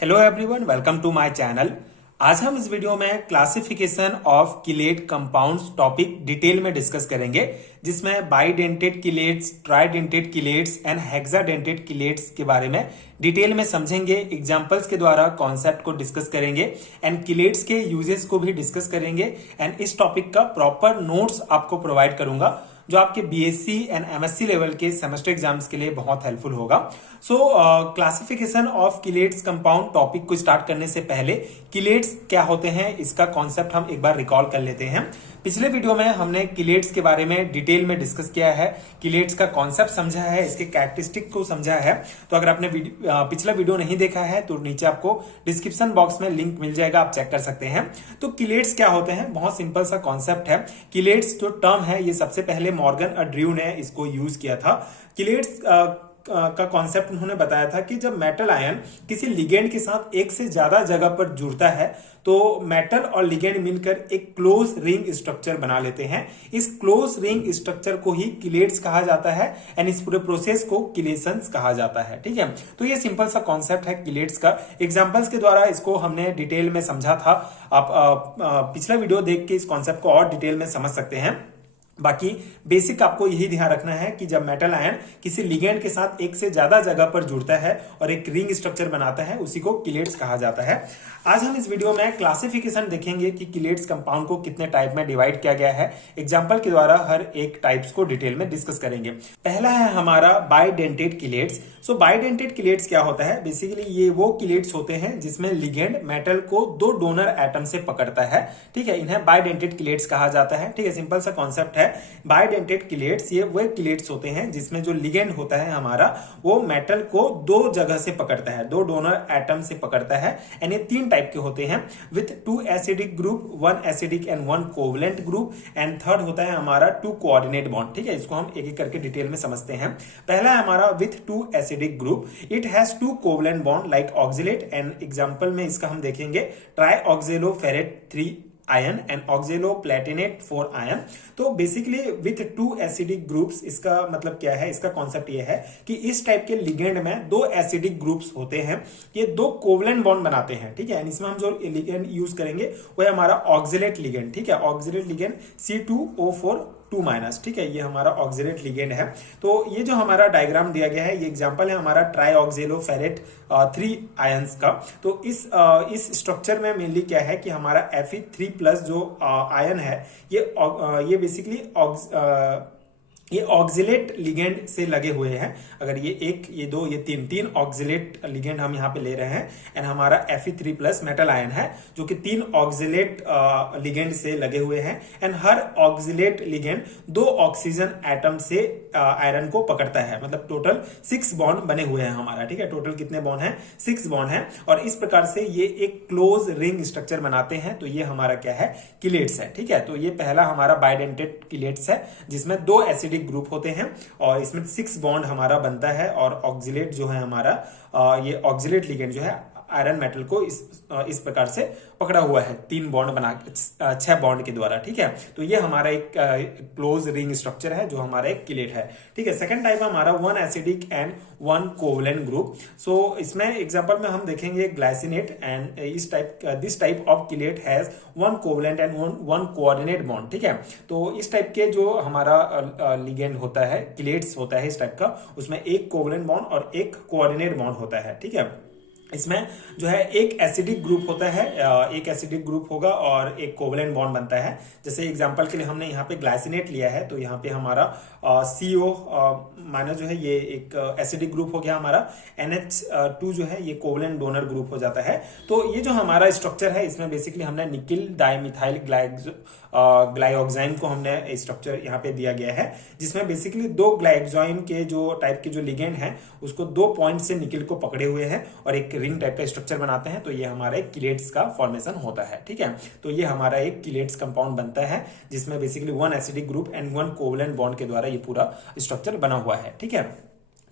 Hello everyone, welcome to my channel. आज हम इस वीडियो में classification of chelate compounds topic detail में डिस्कस करेंगे, जिसमें bidentate chelates, tridentate chelates and hexadentate chelates के बारे में डिटेल में समझेंगे। एग्जांपल्स के द्वारा कॉन्सेप्ट को डिस्कस करेंगे एंड किलेट्स के यूजेस को भी डिस्कस करेंगे एंड इस टॉपिक का प्रॉपर नोट्स आपको प्रोवाइड करूंगा, जो आपके बीएससी एंड एमएससी लेवल के सेमेस्टर एग्जाम्स के लिए बहुत हेल्पफुल होगा। सो classification of chelates compound topic को स्टार्ट करने से पहले किलेट्स क्या होते हैं, इसका कॉन्सेप्ट हम एक बार रिकॉल कर लेते हैं। पिछले वीडियो में हमने किलेट्स के बारे में डिटेल में डिस्कस किया है, किलेट्स का कॉन्सेप्ट समझा है, इसके कैरेक्टरिस्टिक को समझा है। तो अगर आपने पिछला वीडियो नहीं देखा है तो नीचे आपको डिस्क्रिप्शन बॉक्स में लिंक मिल जाएगा, आप चेक कर सकते हैं। तो किलेट्स क्या होते हैं, बहुत सिंपल सा कॉन्सेप्ट है। किलेट्स जो टर्म है ये सबसे पहले मॉर्गन और ड्रू ने इसको यूज किया था। किलेट्स का कॉन्सेप्ट उन्होंने बताया था कि जब मेटल आयन किसी लिगेंड के साथ एक से ज्यादा जगह पर जुड़ता है तो मेटल और लिगेंड मिलकर एक क्लोज रिंग स्ट्रक्चर बना लेते हैं। इस क्लोज रिंग स्ट्रक्चर को ही किलेट्स कहा जाता है एंड इस पूरे प्रोसेस को किलेशंस कहा जाता है। ठीक है, तो ये सिंपल सा कॉन्सेप्ट है किलेट्स का। एग्जांपल्स के द्वारा इसको हमने डिटेल में समझा था। आप पिछला वीडियो देख के इस कॉन्सेप्ट को और डिटेल में समझ सकते हैं। बाकी बेसिक आपको यही ध्यान रखना है कि जब मेटल आयन किसी लिगेंड के साथ एक से ज्यादा जगह पर जुड़ता है और एक रिंग स्ट्रक्चर बनाता है, उसी को किलेट्स कहा जाता है। आज हम इस वीडियो में क्लासिफिकेशन देखेंगे कि किलेट्स कंपाउंड को कितने टाइप में डिवाइड किया गया है। एग्जांपल के द्वारा हर एक टाइप्स को डिटेल में डिस्कस करेंगे। पहला है हमारा बाइडेंटेड किलेट्स। सो बाइडेंटेड किलेट्स क्या होता है, बेसिकली ये वो किलेट्स होते हैं जिसमें लिगेंड मेटल को दो डोनर एटम से पकड़ता है। ठीक है, इन्हें बाइडेंटेड किलेट्स कहा जाता है। ठीक है, सिंपल सा कॉन्सेप्ट है। बाइडेंटेड किलेट्स ये वो किलेट्स होते हैं जिसमें जो लिगेंड होता है हमारा, वो मेटल को दो जगह से पकड़ता है, दो डोनर एटम से पकड़ता है। एंड ये तीन टाइप के होते हैं, with 2 acidic group, 1 acidic and 1 covalent group and third होता है हमारा 2 कोऑर्डिनेट बॉन्ड। ठीक है, इसको हम एक एक करके डिटेल में समझते हैं। पहला है हमारा with 2 acidic group, it has 2 covalent bond like oxalate and example में इसका हम देखेंगे trioxalato ferrate 3 ion and oxalato platinate 4 ion. तो बेसिकली विथ 2 एसिडिक ग्रुप्स, इसका मतलब क्या है, इसका कॉन्सेप्ट ये है कि इस टाइप के लिगेंड में 2 एसिडिक ग्रुप्स होते हैं, ये 2 कोवलेंट बॉन्ड बनाते हैं। ठीक है, इसमें हम जो लिगेंड यूज करेंगे वो है हमारा ऑक्सिलेट लिगेंड। ठीक है, ऑक्सिलेट लिगेंड C2O4 2-। ठीक है, ये हमारा ऑक्सिलेट लिगेंड है। तो ये जो हमारा डायग्राम दिया गया है, ये एग्जांपल है हमारा ट्राईऑक्सिलो फेरेट 3 आयंस का। तो इस स्ट्रक्चर में मेनली क्या है कि हमारा Fe3+ जो आयन है, ये बेसिकली ये ऑक्सिलेट लिगेंड से लगे हुए हैं। अगर ये एक, ये दो, ये तीन ऑक्सिलेट लिगेंड हम यहाँ पे ले रहे हैं एंड हमारा Fe3+ मेटल आयन है जो कि 3 ऑक्सिलेट लिगेंड से लगे हुए हैं and her oxalate ligand 2 oxygen atom से आयरन को पकड़ता है। मतलब टोटल 6 बॉन्ड बने हुए हैं हमारा। ठीक है, टोटल कितने बॉन्ड हैं, 6 बॉन्ड हैं और इस प्रकार से ये एक क्लोज रिंग स्ट्रक्चर बनाते हैं। तो ये हमारा क्या है, किलेट्स है। ठीक है, तो ये पहला हमारा बाइडेंटेड किलेट्स है जिसमें 2 एसिडिक ग्रुप होते हैं और इसमें 6 बॉन्ड हमारा बनता है और ऑक्सिलेट जो है हमारा, ये ऑक्सिलेट लिगेंड जो है आयरन मेटल को इस प्रकार से पकड़ा हुआ है 3 बॉन्ड बना के, 6 बॉन्ड के द्वारा। ठीक है, तो ये हमारा एक क्लोज रिंग स्ट्रक्चर है जो हमारा एक किलेट है। ठीक है, सेकंड टाइप हमारा 1 एसिडिक एंड 1 कोवलेंट ग्रुप। सो इसमें एग्जांपल में हम देखेंगे glycinate and this type of chelate has 1 covalent and 1 coordinate bond. ठीक है, तो इस टाइप के जो हमारा लिगेंड होता है, किलेट्स होता है इस टाइप का, उसमें एक कोवलेंट बॉन्ड और एक कोऑर्डिनेट बॉन्ड होता है। ठीक है, इसमें जो है एक एसिडिक ग्रुप होता है, एक एसिडिक ग्रुप होगा और एक कोवलेंट बॉन्ड बनता है। जैसे एग्जांपल के लिए हमने यहाँ पे ग्लाइसिनेट लिया है, तो यहाँ पे हमारा CO माइनस जो है ये एक एसिडिक ग्रुप हो गया हमारा, NH2 जो है ये कोवलेंट डोनर ग्रुप हो जाता है। तो ये जो हमारा स्ट्रक्चर है, इसमें बेसिकली हमने निकिल डाइमिथाइल ग्लाइऑक्साइन को हमने स्ट्रक्चर यहाँ पे दिया गया है, जिसमें बेसिकली 2 ग्लाइऑक्साइन के जो टाइप के जो लिगेंड हैं उसको 2 पॉइंट से निकिल को पकड़े हुए हैं और एक रिंग टाइप का स्ट्रक्चर बनाते हैं। तो ये हमारा एक किलेट्स का फॉर्मेशन होता है। ठीक है, तो ये हमारा एक किलेट्स कंपाउंड बनता है जिसमें basically 1 acidic group and 1 covalent bond के द्वारा ये पूरा स्ट्रक्चर बना हुआ है। ठीक है,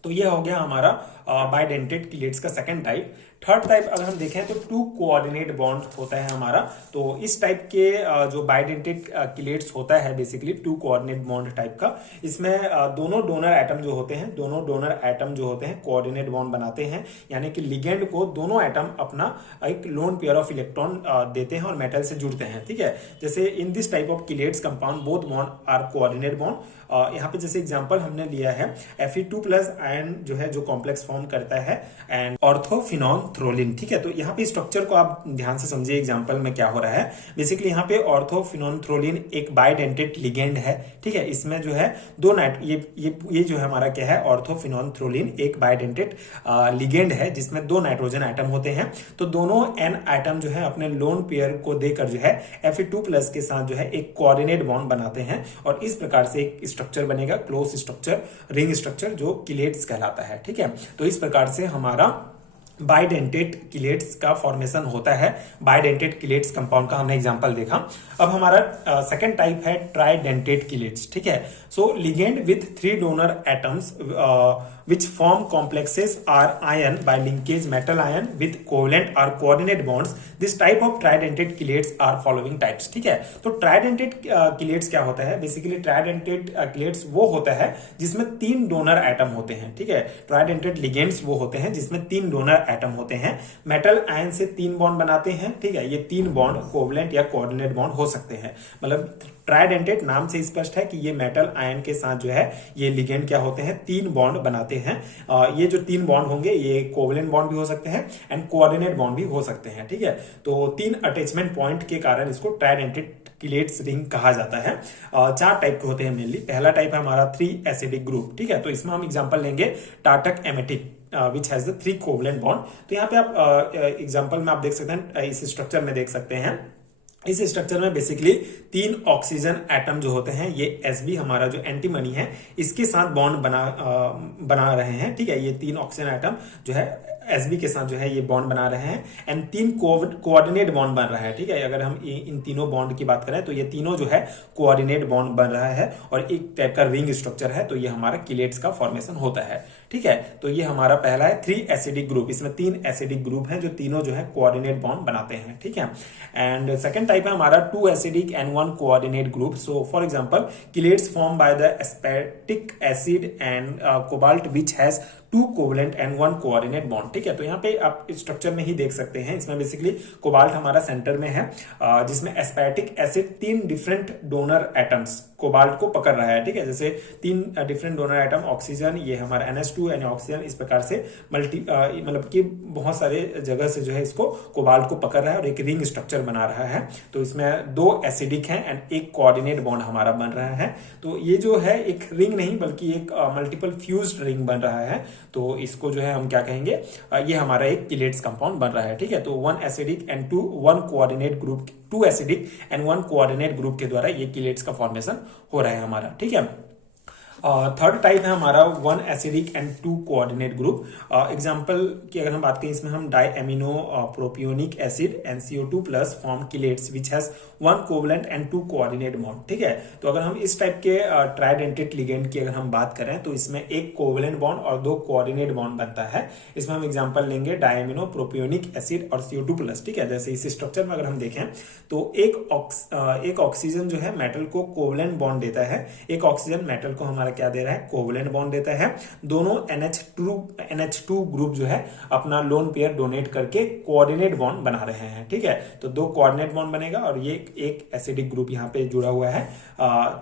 तो ये हो गया हमारा बाइडेंटेट किलेट्स का सेकंड टाइप। थर्ड टाइप अगर हम देखें तो टू कोऑर्डिनेट बॉन्ड होता है हमारा। तो इस टाइप के जो बाइडेंटेट किलेट्स होता है basically two coordinate bond type का, इसमें दोनों डोनर एटम जो होते हैं कोऑर्डिनेट बॉन्ड बनाते हैं, यानी कि लिगेंड को दोनों एटम अपना एक लोन पेयर ऑफ इलेक्ट्रॉन देते हैं और मेटल से जुड़ते हैं। ठीक है, जैसे in this type of chelates compound both bond are coordinate bond. यहाँ पे जैसे एग्जांपल हमने लिया है Fe2+ आयन जो है जो कॉम्प्लेक्स फॉर्म करता है एंड ऑर्थोफिनोथ्रोलिन। ठीक है, तो यहाँ पे स्ट्रक्चर को आप ध्यान से समझिए एग्जांपल में क्या हो रहा है। बेसिकली यहाँ पे ऑर्थोफिनोथ्रोलिन एक बाइडेंटेट लिगेंड है। ठीक है, इसमें जो है दो नाइट ये जो है हमारा क्या है, ऑर्थोफिनोथ्रोलिन एक बाइडेंटेट लिगेंड है जिसमें दो नाइट्रोजन एटम होते हैं। तो दोनों एन एटम जो है अपने लोन पेयर को देकर जो है Fe2+ के साथ जो है एक कोऑर्डिनेट बॉन्ड बनाते हैं और इस प्रकार से एक स्ट्रक्चर बनेगा, क्लोज स्ट्रक्चर, रिंग स्ट्रक्चर, जो किलेट्स कहलाता है। ठीक है, तो इस प्रकार से हमारा बाइडेंटेट किलेट्स का फॉर्मेशन होता है। बाइडेंटेट किलेट्स कंपाउंड का हमने एग्जांपल देखा। अब हमारा सेकंड टाइप है ट्राइडेंटेट किलेट्स। ठीक है, so ligand with 3 donor atoms which form complexes are ion by linkage metal ion with covalent or coordinate bonds. This type of tridentate chelates are following types. ठीक है, तो tridentate किलेट्स क्या होता है? Basically tridentate किलेट्स वो होता है जिसमें 3 डोनर एटम होते हैं। ठीक है, ट्राइडेंटेट लिगेंड्स वो होते हैं जिसमें 3 डोनर एटम होते हैं, मेटल आयन से 3 बॉन्ड बनाते हैं। ठीक है, ये 3 बॉन्ड कोवलेंट या कोऑर्डिनेट बॉन्ड हो सकते हैं। मतलब ट्राइडेंटेट नाम से स्पष्ट है कि ये मेटल आयन के साथ जो है ये लिगेंड क्या होते हैं, 3 बॉन्ड बनाते हैं। ये जो 3 बॉन्ड होंगे ये कोवलेंट बॉन्ड भी हो सकते हैं एंड कोऑर्डिनेट बॉन्ड भी हो सकते हैं। ठीक है, तो 3 अटैचमेंट पॉइंट के कारण इसको ट्राइडेंटेट किलेट्स रिंग कहा जाता है। 4 टाइप के होते हैं मेनली। पहला टाइप है हमारा 3 एसिडिक ग्रुप। ठीक है, तो इसमें हम एग्जांपल लेंगे tartar emetic which has the 3 covalent bond. तो यहाँ पे आप एग्जांपल में आप देख सकते हैं, इस स्ट्रक्चर में देख सकते हैं। इस स्ट्रक्चर में बेसिकली 3 ऑक्सीजन एटम जो होते हैं, ये Sb हमारा जो एंटीमनी है इसके साथ बॉन्ड बना रहे हैं। ठीक है, ये 3 ऑक्सीजन एटम जो है Sb के साथ जो है ये बॉन्ड बना रहे हैं एंड 3 कोऑर्डिनेट बॉन्ड बन रहा है। ठीक है, अगर हम इन तीनों बॉन्ड की बात करें तो ये तीनों जो है कोऑर्डिनेट बॉन्ड बन रहा है और एक टाइप का रिंग स्ट्रक्चर है। तो ये हमारा किलेट्स का फॉर्मेशन होता है। ठीक है, तो ये हमारा पहला है 3 एसिडिक ग्रुप। इसमें 3 एसिडिक ग्रुप हैं जो तीनों जो है कोऑर्डिनेट बॉन्ड बनाते हैं। ठीक है, एंड सेकंड टाइप है हमारा 2 acidic and 1 coordinate group. So for example chelates form by the aspartic acid and cobalt which has 2 covalent and 1 coordinate bond. ठीक है, तो यहाँ पे आप स्ट्रक्चर में ही देख सकते हैं। इसमें बेसिकली कोबाल्ट हमारा सेंटर में है जिसमें aspartic acid 3 different donor atoms cobalt को पकड़ रहा है। ठीक है, जैसे 3 डिफरेंट डोनर एटम ऑक्सीजन, ये हमारा NH2 यानी ऑक्सीजन, इस प्रकार से मतलब कि बहुत सारे जगह से जो है इसको कोबाल्ट को पकड़ रहा है और एक रिंग स्ट्रक्चर बना रहा है। तो इसमें 2 एसिडिक हैं एंड एक कोऑर्डिनेट बॉन्ड हमारा बन रहा है। तो ये जो है एक रिंग नहीं बल्कि एक मल्टीपल फ्यूज्ड रिंग बन रहा है। तो इसको जो है हम क्या कहेंगे, ये हमारा एक किलेट्स कंपाउंड बन रहा है। ठीक है, तो 1 acidic and 1 coordinate group, 2 acidic and 1 coordinate group के द्वारा ये किलेट्स का फॉर्मेशन हो रहा है हमारा। ठीक है, थर्ड टाइप है हमारा 1 acidic and 2 coordinate group. Example की अगर हम बात करें, इसमें हम diamino propionic acid NCO2+ form chelates which has 1 covalent and 2 coordinate bond. ठीक है, तो अगर हम इस टाइप के ट्राइडेंटेट लिगेंड की अगर हम बात करें तो इसमें एक कोवलेंट बॉन्ड और 2 कोऑर्डिनेट बॉन्ड बनता है। इसमें हम एग्जांपल लेंगे डाइएमिनो प्रोपियोनिक एसिड और CO2+। ठीक है, जैसे इस स्ट्रक्चर में अगर हम देखें तो एक ऑक्सीजन जो है मेटल को कोवलेंट बॉन्ड देता है, एक ऑक्सीजन मेटल को हमारा क्या दे रहा है, कोवलेंट बॉन्ड देता है। दोनों NH2 ग्रुप जो है अपना लोन पेयर डोनेट करके कोऑर्डिनेट बॉन्ड बना रहे हैं। ठीक है, तो 2 कोऑर्डिनेट बॉन्ड बनेगा और ये एक एसिडिक ग्रुप यहाँ पे जुड़ा हुआ है।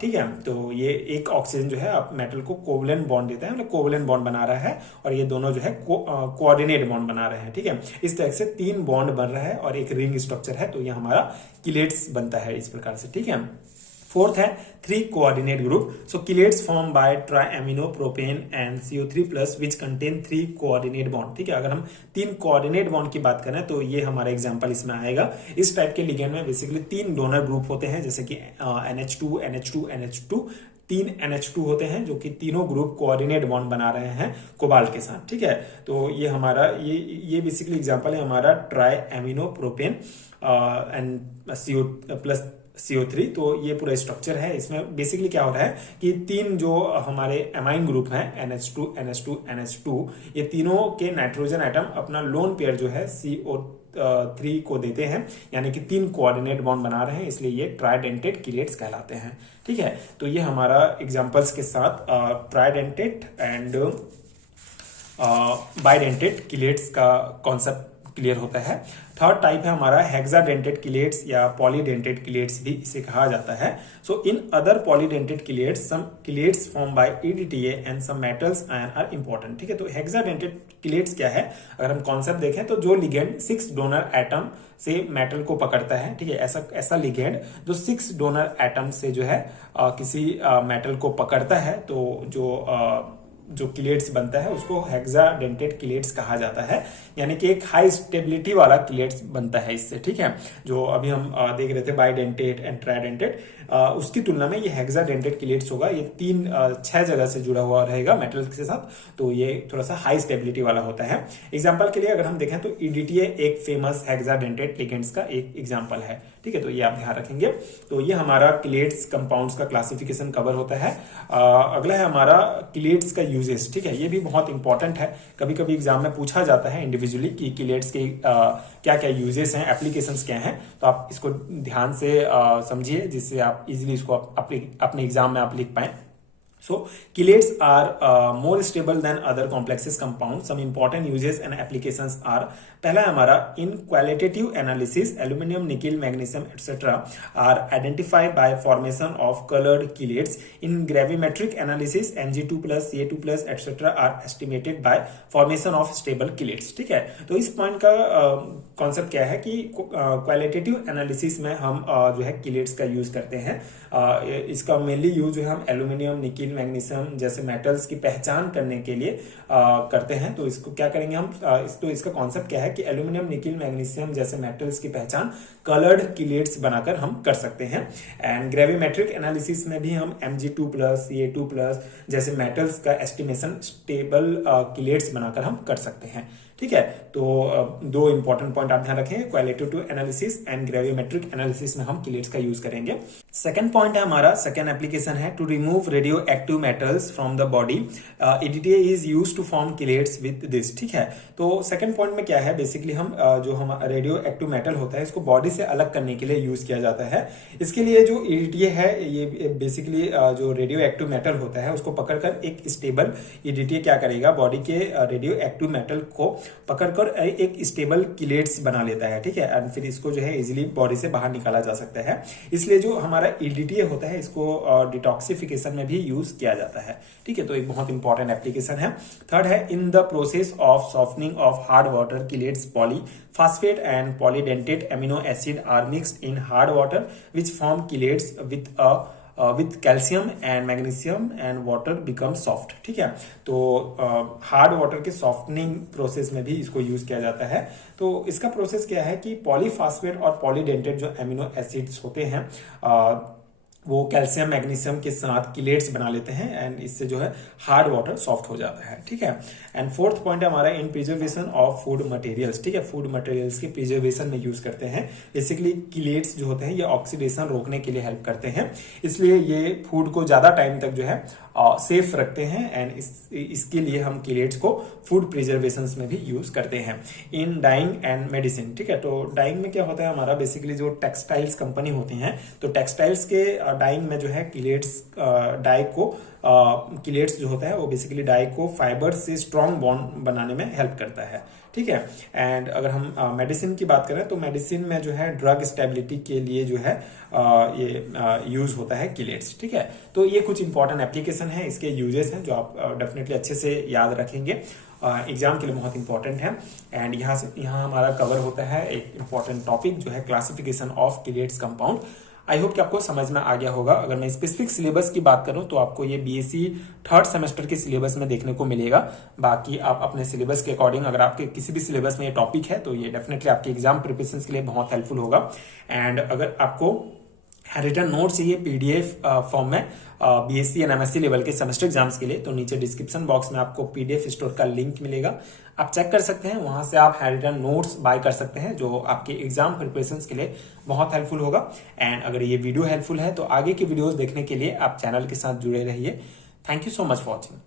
ठीक है, तो ये एक ऑक्सीजन जो है मेटल को कोवलेंट बॉन्ड देता है, मतलब कोवलेंट बॉन्ड बना रहा है और ये दोनों जो है कोऑर्डिनेट बॉन्ड बना रहे हैं। ठीक है, इस तरह से 3 बॉन्ड बन रहा है और एक रिंग स्ट्रक्चर है। तो ये हमारा किलेट्स बनता है इस प्रकार से। ठीक है, फोर्थ है 3 coordinate group. So chelates form by triamino propane and CO3+ which contain 3 coordinate bond. ठीक है, अगर हम 3 कोऑर्डिनेट बॉन्ड की बात करें तो ये हमारा एग्जांपल इसमें आएगा। इस टाइप के लिगेंड में बेसिकली 3 डोनर ग्रुप होते हैं, जैसे कि NH2 NH2 NH2, 3 NH2 होते हैं जो कि तीनों ग्रुप कोऑर्डिनेट बॉन्ड बना रहे हैं कोबाल्ट के साथ। ठीक है, तो ये हमारा ये बेसिकली एग्जांपल है हमारा ट्राइएमिनो प्रोपेन एंड CO3। तो ये पूरा स्ट्रक्चर है। इसमें बेसिकली क्या हो रहा है कि तीन जो हमारे एमाइन ग्रुप हैं NH2 NH2 NH2, ये तीनों के नाइट्रोजन एटम अपना लोन पेयर जो है CO3 को देते हैं, यानी कि 3 कोऑर्डिनेट बॉन्ड बना रहे हैं, इसलिए ये ट्राइडेंटेट किलेट्स कहलाते हैं। ठीक है, तो ये हमारा एग्जांपल्स के साथ ट्राइडेंटेट एंड बाइडेंटेट किलेट्स का कॉन्सेप्ट क्लियर होता है। थर्ड टाइप है हमारा हेक्साडेंटेड किलेट्स या पॉलीडेंटेड किलेट्स भी इसे कहा जाता है। So in other polydentate chelates some chelates form by EDTA and some metals ion are important. ठीक है, तो हेक्साडेंटेड किलेट्स क्या है, अगर हम कॉन्सेप्ट देखें तो जो लिगेंड 6 डोनर एटम से मेटल को पकड़ता है, ठीक है, ऐसा लिगेंड जो 6 डोनर एटम से जो है किसी मेटल को पकड़ता है, तो जो किलेट्स बनता है उसको हेक्साडेंटेड किलेट्स कहा जाता है, यानी कि एक हाई स्टेबिलिटी वाला किलेट्स बनता है इससे। ठीक है, जो अभी हम देख रहे थे बाइडेंटेट एंड ट्राइडेंटेट, उसकी तुलना में ये हेक्साडेंटेड किलेट्स होगा। ये 6 जगह से जुड़ा हुआ रहेगा मेटल्स के साथ, तो ये थोड़ा सा हाई स्टेबिलिटी वाला होता है। एग्जाम्पल के लिए अगर हम देखें तो EDTA एक फेमस हेक्साडेंटेड लिगेंड्स का एक एग्जाम्पल है। ठीक है, तो ये आप ध्यान रखेंगे। तो ये हमारा किलेट्स कंपाउंड्स का क्लासिफिकेशन कवर होता है। अगला है हमारा किलेट्स का यूजेस। ठीक है, ये भी बहुत इंपॉर्टेंट है, कभी कभी एग्जाम में पूछा जाता है इंडिविजुअली कि किलेट्स के क्या क्या यूजेस हैं, एप्लीकेशंस क्या हैं। तो आप इसको ध्यान से समझिए, जिससे आप इजीली इसको अपने एग्जाम में आप लिख पाएं। So chelates are more stable than other complexes compounds. Some important uses and applications are, पहला है हमारा in qualitative analysis aluminum, nickel, magnesium etc. are identified by formation of colored chelates. In gravimetric analysis Mg2+, Ca2+ etc. are estimated by formation of stable chelates. ठीक है, तो इस point का concept क्या है कि क्वालिटेटिव एनालिसिस में हम जो है किलेट्स का यूज करते हैं। इसका मेनली यूज जो है हम एल्यूमिनियम, निकिल, मैग्नीशियम जैसे मेटल्स की पहचान करने के लिए करते हैं। तो इसको क्या करेंगे हम, तो इसका कॉन्सेप्ट क्या है कि एल्यूमिनियम, निकिल, मैग्नीशियम जैसे मेटल्स की पहचान कलर्ड किलेट्स बनाकर हम कर सकते हैं। एंड ग्रेविमेट्रिक एनालिसिस में भी हम Mg2+, Ca2+ जैसे मेटल्स का एस्टिमेशन स्टेबल किलेट्स बनाकर हम कर सकते हैं। ठीक है, तो दो इंपॉर्टेंट पॉइंट आप ध्यान रखें, qualitative analysis and gravimetric analysis में हम किलेट्स का यूज करेंगे। सेकंड पॉइंट है हमारा, सेकंड एप्लीकेशन है to remove radioactive metals from the body. EDTA is use to form chelates with this. ठीक है, तो सेकंड पॉइंट में क्या है, बेसिकली हम जो हम रेडियो एक्टिव मेटल होता है इसको बॉडी से अलग करने के लिए यूज किया जाता है। इसके लिए जो EDTA है, ये बेसिकली जो रेडियो एक्टिव मेटल होता है उसको पकड़कर एक स्टेबल EDTA क्या करेगा, बॉडी के रेडियो एक्टिव मेटल को पकड़कर एक स्टेबल किलेट्स बना लेता है। ठीक है, एंड फिर इसको जो है इजीली बॉडी से बाहर निकाला जा सकता है। इसलिए जो हमारा EDTA होता है इसको डिटॉक्सिफिकेशन में भी यूज किया जाता है। ठीक है, तो एक बहुत इंपॉर्टेंट एप्लीकेशन है। थर्ड है in the process of softening of hard water chelates polyphosphate and polydentate amino acid are mixed in hard water which form chelates with calcium and magnesium and water become soft। ठीक है, तो hard water के softening process में भी इसको use किया जाता है। तो इसका प्रोसेस क्या है कि पॉलीफॉस्फेट और पॉलीडेंटेट जो एमिनो एसिड्स होते हैं वो कैल्शियम मैग्नीशियम के साथ किलेट्स बना लेते हैं एंड इससे जो है हार्ड वाटर सॉफ्ट हो जाता है। ठीक है, एंड फोर्थ पॉइंट है हमारा इन प्रिजर्वेशन ऑफ फूड मटेरियल्स। ठीक है, फूड मटेरियल्स के प्रिजर्वेशन में यूज करते हैं। बेसिकली किलेट्स जो होते हैं ये ऑक्सीडेशन रोकने के लिए हेल्प करते हैं, इसलिए ये फूड को ज्यादा टाइम तक जो है सेफ रखते हैं एंड इसके लिए हम किलेट्स को फूड प्रिजर्वेशन में भी यूज करते हैं। इन डाइंग एंड मेडिसिन। ठीक है, तो डाइंग में क्या होता है हमारा, बेसिकली जो टेक्सटाइल्स कंपनी होती हैं तो टेक्सटाइल्स के डाइंग में जो है किलेट्स डाई को किलेट्स जो होता है वो बेसिकली डाई को फाइबर से स्ट्रॉन्ग बॉन्ड बनाने में हेल्प करता है। ठीक है, एंड अगर हम मेडिसिन की बात करें तो मेडिसिन में जो है ड्रग स्टेबिलिटी के लिए जो है ये यूज होता है किलेट्स। ठीक है, तो ये कुछ इंपॉर्टेंट एप्लीकेशन है, इसके यूजेस हैं जो आप डेफिनेटली अच्छे से याद रखेंगे, एग्जाम के लिए बहुत इंपॉर्टेंट है। एंड यहाँ हमारा कवर होता है एक इंपॉर्टेंट टॉपिक जो है classification of chelates compound. I hope कि आपको समझ में आ गया होगा। अगर मैं स्पेसिफिक सिलेबस की बात करूं तो आपको ये BSc थर्ड सेमेस्टर के सिलेबस में देखने को मिलेगा। बाकी आप अपने सिलेबस के अकॉर्डिंग अगर आपके किसी भी सिलेबस में ये टॉपिक है तो ये डेफिनेटली आपके एग्जाम प्रिपरेशन के लिए बहुत हेल्पफुल होगा। एंड अगर आपको रिटर्न नोट चाहिए PDF फॉर्म में BSc एंड MSc लेवल के सेमेस्टर एग्जाम्स के लिए तो नीचे डिस्क्रिप्शन बॉक्स में आपको PDF स्टोर का लिंक मिलेगा। आप चेक कर सकते हैं। वहां से आप हैंड रिटन नोट्स बाय कर सकते हैं जो आपके एग्जाम प्रिपरेशन के लिए बहुत हेल्पफुल होगा। एंड अगर ये वीडियो हेल्पफुल है तो आगे की वीडियोस देखने के लिए आप चैनल के साथ जुड़े रहिए। Thank you so much for watching.